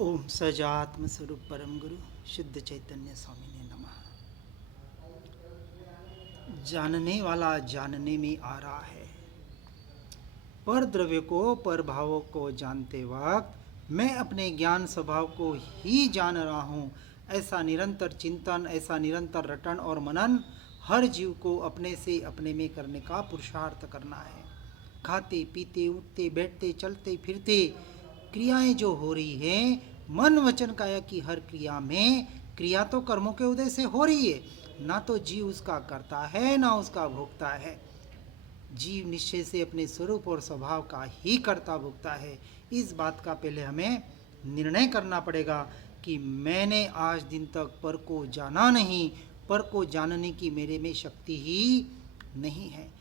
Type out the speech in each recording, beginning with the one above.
ओम सजात्म स्वरूप परम गुरु शुद्ध चैतन्य स्वामी ने नमः। जानने वाला जानने में आ रहा है। पर द्रव्य को, पर भावों को जानते वक्त मैं अपने ज्ञान स्वभाव को ही जान रहा हूँ। ऐसा निरंतर चिंतन, ऐसा निरंतर रटन और मनन हर जीव को अपने से अपने में करने का पुरुषार्थ करना है। खाते पीते उठते बैठते चलते फिरते क्रियाएं जो हो रही हैं, मन वचन काया की हर क्रिया में, क्रिया तो कर्मों के उदय से हो रही है, ना तो जीव उसका करता है ना उसका भोगता है। जीव निश्चय से अपने स्वरूप और स्वभाव का ही कर्ता भोगता है। इस बात का पहले हमें निर्णय करना पड़ेगा कि मैंने आज दिन तक पर को जाना नहीं, पर को जानने की मेरे में शक्ति ही नहीं है।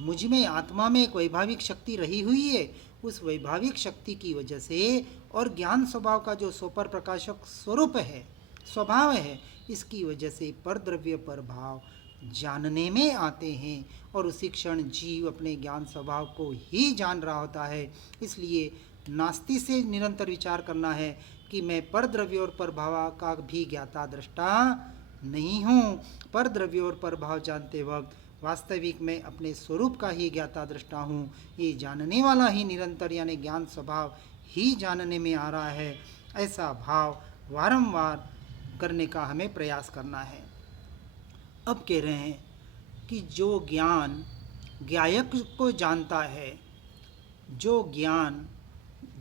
मुझ में, आत्मा में एक वैभाविक शक्ति रही हुई है। उस वैभाविक शक्ति की वजह से और ज्ञान स्वभाव का जो सोपर प्रकाशक स्वरूप है, स्वभाव है, इसकी वजह से पर द्रव्य पर भाव जानने में आते हैं और उसी क्षण जीव अपने ज्ञान स्वभाव को ही जान रहा होता है। इसलिए नास्ति से निरंतर विचार करना है कि मैं पर द्रव्य और पर भाव का भी ज्ञाता दृष्टा नहीं हूँ। पर द्रव्य और पर भाव जानते वक्त वास्तविक मैं अपने स्वरूप का ही ज्ञाता दृष्टा हूँ। ये जानने वाला ही निरंतर यानी ज्ञान स्वभाव ही जानने में आ रहा है। ऐसा भाव वारंवार करने का हमें प्रयास करना है। अब कह रहे हैं कि जो ज्ञान ज्ञायक को जानता है, जो ज्ञान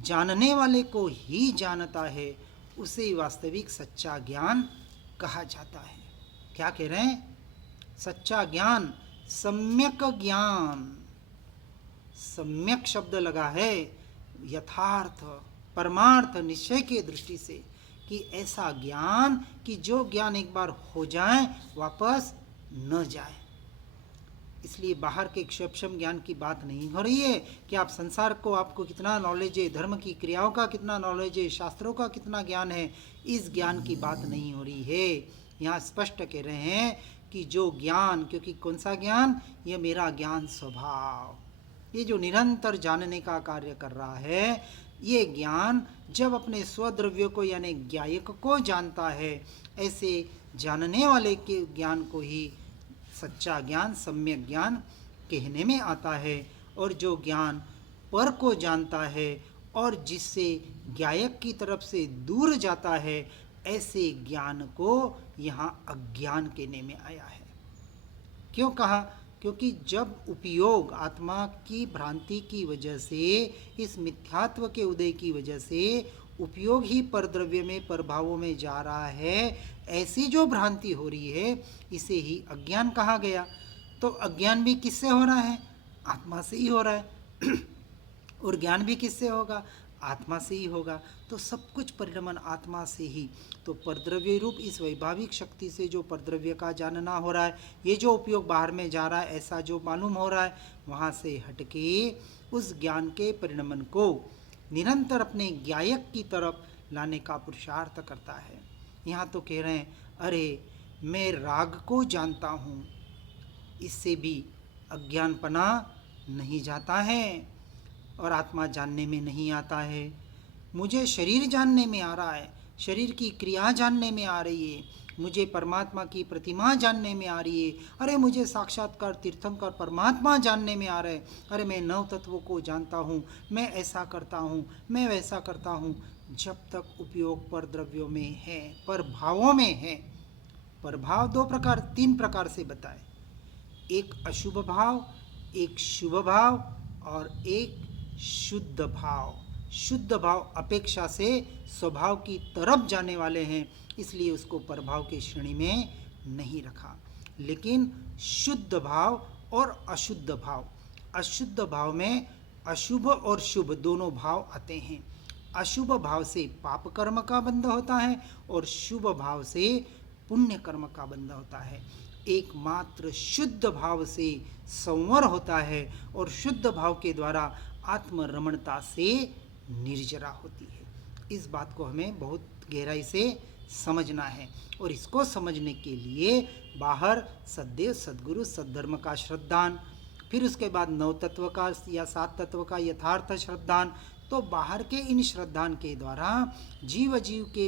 जानने वाले को ही जानता है, उसे वास्तविक सच्चा ज्ञान कहा जाता है। क्या कह रहे हैं? सच्चा ज्ञान, सम्यक ज्ञान। सम्यक शब्द लगा है यथार्थ परमार्थ निश्चय की दृष्टि से, कि ऐसा ज्ञान कि जो ज्ञान एक बार हो जाए वापस न जाए। इसलिए बाहर के क्षोभम ज्ञान की बात नहीं हो रही है कि आप संसार को, आपको कितना नॉलेज है, धर्म की क्रियाओं का कितना नॉलेज है, शास्त्रों का कितना ज्ञान है, इस ज्ञान की बात नहीं हो रही है। यहाँ स्पष्ट कह रहे हैं कि जो ज्ञान, क्योंकि कौन सा ज्ञान? ये मेरा ज्ञान स्वभाव, ये जो निरंतर जानने का कार्य कर रहा है, ये ज्ञान जब अपने स्वद्रव्य को यानी ज्ञायक को जानता है, ऐसे जानने वाले के ज्ञान को ही सच्चा ज्ञान, सम्यक ज्ञान कहने में आता है। और जो ज्ञान पर को जानता है और जिससे ज्ञायक की तरफ से दूर जाता है, ऐसे ज्ञान को यहाँ अज्ञान कहने में आया है। क्यों कहा? क्योंकि जब उपयोग आत्मा की भ्रांति की वजह से, इस मिथ्यात्व के उदय की वजह से उपयोग ही परद्रव्य में, परभावों में जा रहा है, ऐसी जो भ्रांति हो रही है, इसे ही अज्ञान कहा गया। तो अज्ञान भी किससे हो रहा है? आत्मा से ही हो रहा है और ज्ञान भी किससे होगा? आत्मा से ही होगा। तो सब कुछ परिणमन आत्मा से ही। तो परद्रव्य रूप इस वैभाविक शक्ति से जो परद्रव्य का जानना हो रहा है, ये जो उपयोग बाहर में जा रहा है, ऐसा जो मालूम हो रहा है, वहाँ से हटके उस ज्ञान के परिणमन को निरंतर अपने ज्ञायक की तरफ लाने का पुरुषार्थ करता है। यहाँ तो कह रहे हैं, अरे मैं राग को जानता हूँ, इससे भी अज्ञानपना नहीं जाता है और आत्मा जानने में नहीं आता है। मुझे शरीर जानने में आ रहा है, शरीर की क्रिया जानने में आ रही है, मुझे परमात्मा की प्रतिमा जानने में आ रही है। अरे मुझे साक्षात्कार तीर्थंकर परमात्मा जानने में आ रहे हैं। अरे मैं नव तत्वों को जानता हूँ, मैं ऐसा करता हूँ, मैं वैसा करता हूँ। जब तक उपयोग पर द्रव्यों में है, पर भावों में है। पर भाव दो प्रकार, तीन प्रकार से बताए, एक अशुभ भाव, एक शुभ भाव और एक शुद्ध भाव। शुद्ध भाव अपेक्षा से स्वभाव की तरफ जाने वाले हैं, इसलिए उसको प्रभाव के श्रेणी में नहीं रखा। लेकिन शुद्ध भाव और अशुद्ध भाव, अशुद्ध भाव में अशुभ और शुभ दोनों भाव आते हैं। अशुभ भाव से पाप कर्म का बंध होता है और शुभ भाव से पुण्य कर्म का बंध होता है। एकमात्र शुद्ध भाव से संवर होता है और शुद्ध भाव के द्वारा आत्मरमणता से निर्जरा होती है। इस बात को हमें बहुत गहराई से समझना है और इसको समझने के लिए बाहर सद्देव, सद्गुरु, सद्धर्म का श्रद्धान, फिर उसके बाद नव तत्व का या सात तत्व का यथार्थ श्रद्धान, तो बाहर के इन श्रद्धान के द्वारा, जीव के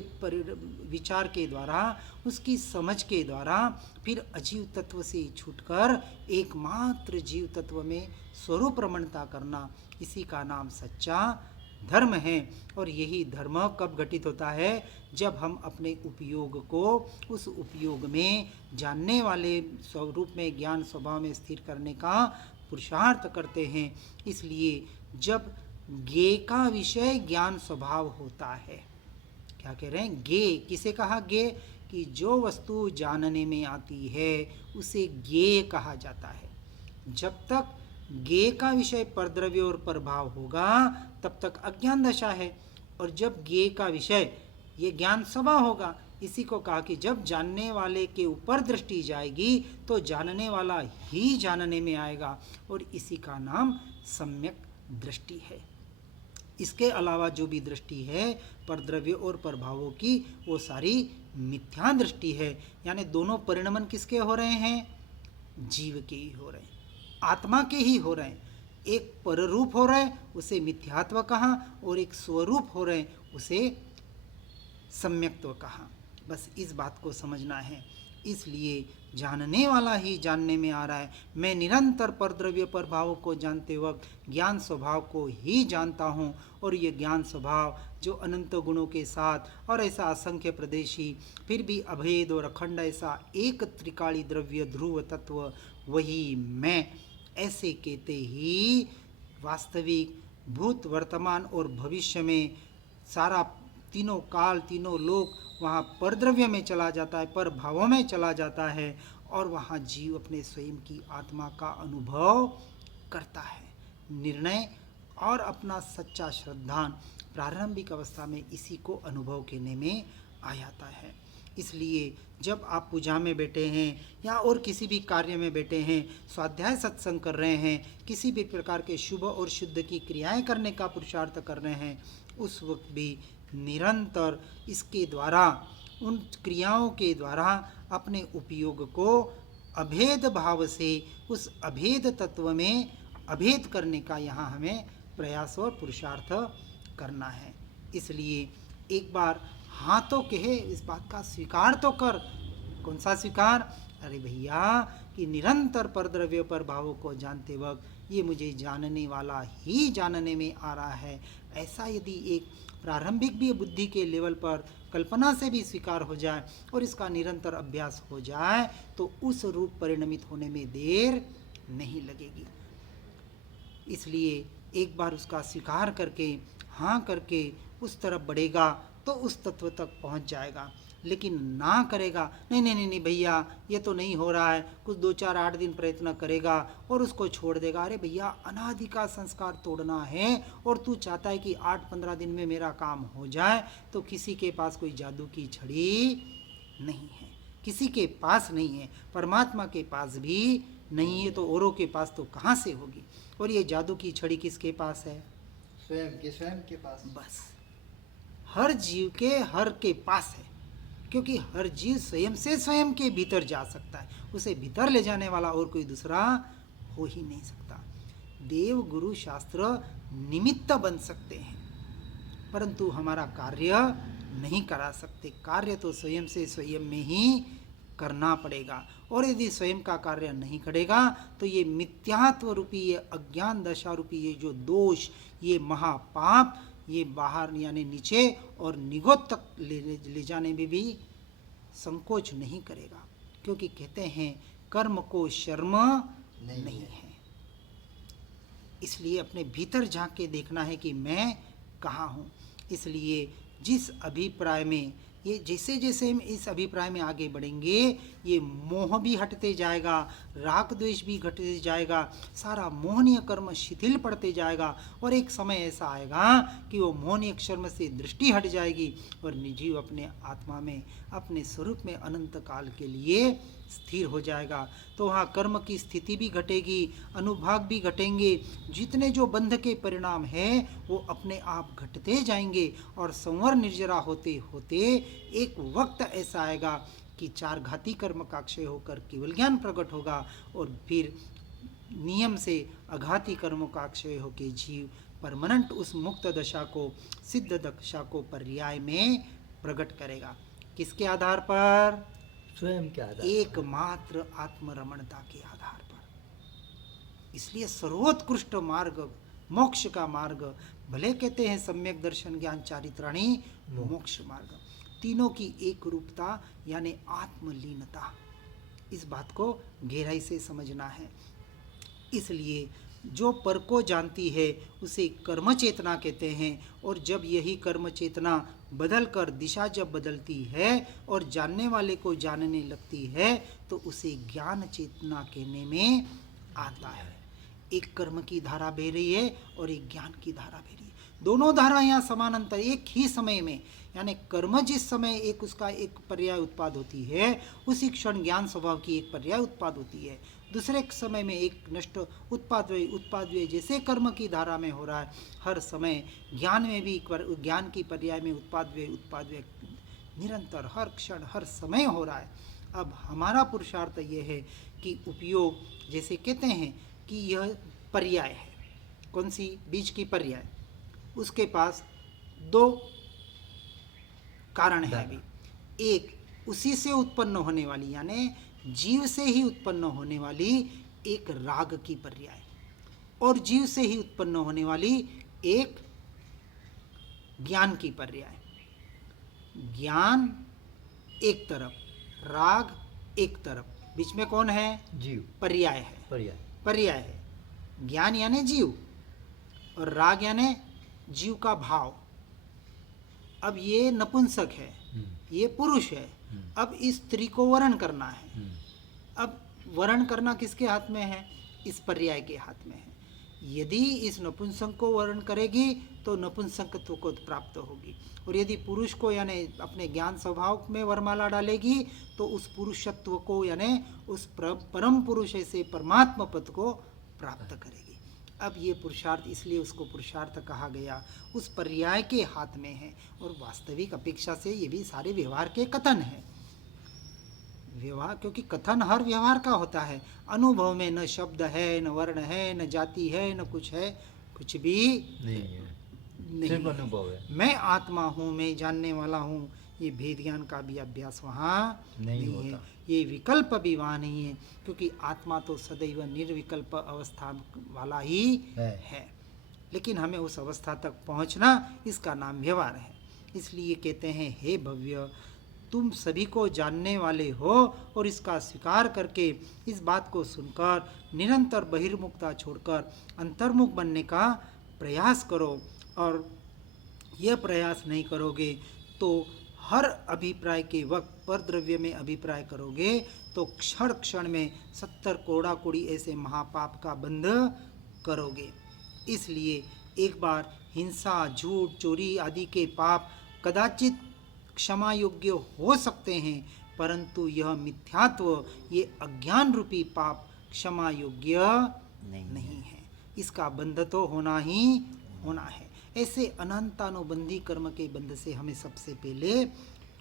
विचार के द्वारा, उसकी समझ के द्वारा फिर अजीव तत्व से छूटकर एकमात्र जीव तत्व में स्वरूप रमणता करना, इसी का नाम सच्चा धर्म है। और यही धर्म कब घटित होता है? जब हम अपने उपयोग को उस उपयोग में जानने वाले स्वरूप में, ज्ञान स्वभाव में स्थिर करने का पुरुषार्थ करते हैं। इसलिए जब ज्ञेय का विषय ज्ञान स्वभाव होता है, क्या कह रहे हैं? ज्ञेय किसे कहा? ज्ञेय कि जो वस्तु जानने में आती है उसे ज्ञेय कहा जाता है। जब तक ज्ञेय का विषय परद्रव्य और परभाव होगा तब तक अज्ञान दशा है, और जब ज्ञेय का विषय ये ज्ञान स्वभाव होगा, इसी को कहा कि जब जानने वाले के ऊपर दृष्टि जाएगी तो जानने वाला ही जानने में आएगा, और इसी का नाम सम्यक दृष्टि है। इसके अलावा जो भी दृष्टि है परद्रव्य और परभावों की, वो सारी मिथ्या दृष्टि है। यानी दोनों परिणमन किसके हो रहे हैं? जीव के ही हो रहे हैं, आत्मा के ही हो रहे हैं। एक पररूप हो रहा है उसे मिथ्यात्व कहा, और एक स्वरूप हो रहे हैं उसे सम्यक्त्व कहा। बस इस बात को समझना है। इसलिए जानने वाला ही जानने में आ रहा है। मैं निरंतर परद्रव्य प्रभावों को जानते वक्त ज्ञान स्वभाव को ही जानता हूँ, और ये ज्ञान स्वभाव जो अनंत गुणों के साथ और ऐसा असंख्य प्रदेशी, फिर भी अभेद और अखंड ऐसा एक त्रिकाली द्रव्य ध्रुव तत्व, वही मैं, ऐसे कहते ही वास्तविक भूत, वर्तमान और भविष्य में सारा तीनों काल, तीनों लोक वहाँ परद्रव्य में चला जाता है, पर भावों में चला जाता है, और वहाँ जीव अपने स्वयं की आत्मा का अनुभव करता है। निर्णय और अपना सच्चा श्रद्धान प्रारंभिक अवस्था में इसी को अनुभव करने में आ जाता है। इसलिए जब आप पूजा में बैठे हैं या और किसी भी कार्य में बैठे हैं, स्वाध्याय सत्संग कर रहे हैं, किसी भी प्रकार के शुभ और शुद्ध की क्रियाएं करने का पुरुषार्थ कर रहे हैं, उस वक्त भी निरंतर इसके द्वारा, उन क्रियाओं के द्वारा अपने उपयोग को अभेद भाव से उस अभेद तत्व में अभेद करने का यहाँ हमें प्रयास और पुरुषार्थ करना है। इसलिए एक बार हाँ तो कहे, इस बात का स्वीकार तो कर। कौन सा स्वीकार? अरे भैया कि निरंतर परद्रव्य पर भावों को जानते वक्त ये मुझे जानने वाला ही जानने में आ रहा है, ऐसा यदि एक प्रारंभिक भी बुद्धि के लेवल पर कल्पना से भी स्वीकार हो जाए और इसका निरंतर अभ्यास हो जाए तो उस रूप परिणमित होने में देर नहीं लगेगी। इसलिए एक बार उसका स्वीकार करके, हाँ करके उस तरफ बढ़ेगा तो उस तत्व तक पहुंच जाएगा। लेकिन ना करेगा, नहीं नहीं नहीं भैया ये तो नहीं हो रहा है, कुछ 2-4-8 दिन प्रयत्न करेगा और उसको छोड़ देगा। अरे भैया अनादि का संस्कार तोड़ना है और तू चाहता है कि 8-15 दिन में मेरा काम हो जाए, तो किसी के पास कोई जादू की छड़ी नहीं है, किसी के पास नहीं है, परमात्मा के पास भी नहीं है, तो औरों के पास तो कहाँ से होगी। और ये जादू की छड़ी किसके पास है? स्वयं के पास। बस हर जीव के हर के पास है, क्योंकि हर जीव स्वयं से स्वयं के भीतर जा सकता है, उसे भीतर ले जाने वाला और कोई दूसरा हो ही नहीं सकता। देव गुरु शास्त्र निमित्त बन सकते हैं परंतु हमारा कार्य नहीं करा सकते। कार्य तो स्वयं से स्वयं में ही करना पड़ेगा, और यदि स्वयं का कार्य नहीं करेगा तो ये मिथ्यात्व रूपी, ये अज्ञान दशा रूपी, ये जो दोष, ये महापाप, ये बाहर यानी नीचे और निगोद तक ले जाने में भी संकोच नहीं करेगा, क्योंकि कहते हैं कर्म को शर्म नहीं है। इसलिए अपने भीतर झांक के देखना है कि मैं कहाँ हूँ। इसलिए जिस अभिप्राय में ये जैसे जैसे हम इस अभिप्राय में आगे बढ़ेंगे, ये मोह भी हटते जाएगा, राग द्वेष भी घटते जाएगा, सारा मोहनीय कर्म शिथिल पड़ते जाएगा, और एक समय ऐसा आएगा कि वो मोहनीय कर्म से दृष्टि हट जाएगी और निजीव अपने आत्मा में, अपने स्वरूप में अनंत काल के लिए स्थिर हो जाएगा। तो वहाँ कर्म की स्थिति भी घटेगी, अनुभाग भी घटेंगे, जितने जो बंध के परिणाम हैं वो अपने आप घटते जाएंगे, और संवर निर्जरा होते होते एक वक्त ऐसा आएगा कि 4 घाती कर्म का क्षय होकर केवल ज्ञान प्रकट होगा, और फिर नियम से अघाती कर्मों का क्षय होकर जीव परमानेंट उस मुक्त दशा को, सिद्ध दशा को पर्याय में प्रकट करेगा। किसके आधार पर? स्वयं के आधार एकमात्र आत्मरमणता के आधार पर। इसलिए सर्वोत्कृष्ट मार्ग, मोक्ष का मार्ग, भले कहते हैं सम्यक दर्शन ज्ञान चारित्राणी मोक्ष मार्ग, तीनों की एक रूपता यानी आत्मलीनता, इस बात को गहराई से समझना है। इसलिए जो पर को जानती है उसे कर्म चेतना कहते हैं, और जब यही कर्म चेतना बदल कर दिशा जब बदलती है और जानने वाले को जानने लगती है तो उसे ज्ञान चेतना कहने में आता है। एक कर्म की धारा बह रही है और एक ज्ञान की धारा बह रही है, दोनों धारा यहाँ समानांतर एक ही समय में, यानी कर्म जिस समय एक उसका एक पर्याय उत्पाद होती है, उसी क्षण ज्ञान स्वभाव की एक पर्याय उत्पाद होती है। दूसरे समय में एक नष्ट उत्पाद व्यय जैसे कर्म की धारा में हो रहा है, हर समय ज्ञान में भी ज्ञान की पर्याय में उत्पाद व्यय निरंतर हर क्षण हर समय हो रहा है। अब हमारा पुरुषार्थ ये है कि उपयोग, जैसे कहते हैं कि यह पर्याय है, कौन सी? बीज की पर्याय, उसके पास दो कारण है अभी। एक उसी से उत्पन्न होने वाली, यानी जीव से ही उत्पन्न होने वाली एक राग की पर्याय, और जीव से ही उत्पन्न होने वाली एक ज्ञान की पर्याय। ज्ञान एक तरफ, राग एक तरफ, बीच में कौन है? जीव, पर्याय है, पर्याय, पर्याय है। ज्ञान यानी जीव और राग यानी जीव का भाव। अब ये नपुंसक है, ये पुरुष है, अब इस स्त्री को वर्ण करना है। अब वर्ण करना किसके हाथ में है? इस पर्याय के हाथ में है। यदि इस नपुंसक को वर्ण करेगी तो नपुंसकत्व को प्राप्त होगी, और यदि पुरुष को यानी अपने ज्ञान स्वभाव में वरमाला डालेगी तो उस पुरुषत्व को यानी उस परम पुरुष से परमात्मा पद को प्राप्त करेगी। अब ये पुरुषार्थ, इसलिए उसको पुरुषार्थ कहा गया, उस पर्याय के हाथ में है। और वास्तविक अपेक्षा से ये भी सारे व्यवहार के कथन है। व्यवहार, क्योंकि कथन हर व्यवहार का होता है। अनुभव में न शब्द है, न वर्ण है, न जाति है, न कुछ है, कुछ भी नहीं है, नहीं सिर्फ है। अनुभव है। मैं आत्मा हूँ, मैं जानने वाला हूँ, ये भेद ज्ञान का भी अभ्यास वहाँ नहीं है। होता। ये विकल्प भी वहाँ नहीं है, क्योंकि आत्मा तो सदैव निर्विकल्प अवस्था वाला ही है। लेकिन हमें उस अवस्था तक पहुँचना, इसका नाम व्यवहार है। इसलिए कहते हैं, हे भव्य, तुम सभी को जानने वाले हो और इसका स्वीकार करके इस बात को सुनकर निरंतर बहिर्मुखता छोड़कर अंतर्मुख बनने का प्रयास करो। और यह प्रयास नहीं करोगे तो हर अभिप्राय के वक्त पर द्रव्य में अभिप्राय करोगे तो क्षण क्षण में 70 कोड़ा कोड़ी ऐसे महापाप का बंध करोगे। इसलिए एक बार हिंसा, झूठ, चोरी आदि के पाप कदाचित क्षमा योग्य हो सकते हैं, परंतु यह मिथ्यात्व, ये अज्ञान रूपी पाप क्षमा योग्य नहीं है। इसका बंध तो होना ही होना है। ऐसे अनंतानुबंधी कर्म के बंध से हमें सबसे पहले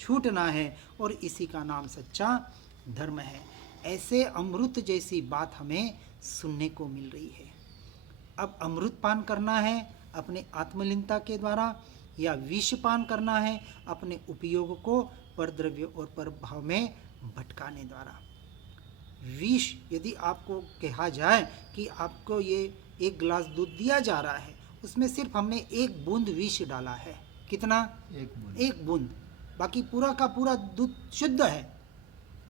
छूटना है, और इसी का नाम सच्चा धर्म है। ऐसे अमृत जैसी बात हमें सुनने को मिल रही है। अब अमृत पान करना है अपने आत्मलीनता के द्वारा, या विष पान करना है अपने उपयोग को परद्रव्य और परभाव में भटकाने द्वारा। विष, यदि आपको कहा जाए कि आपको ये एक गिलास दूध दिया जा रहा है, उसमें सिर्फ हमने एक बूंद विष डाला है। कितना? एक बूंद। एक बूंद। बाकी पूरा का पूरा दूध शुद्ध है,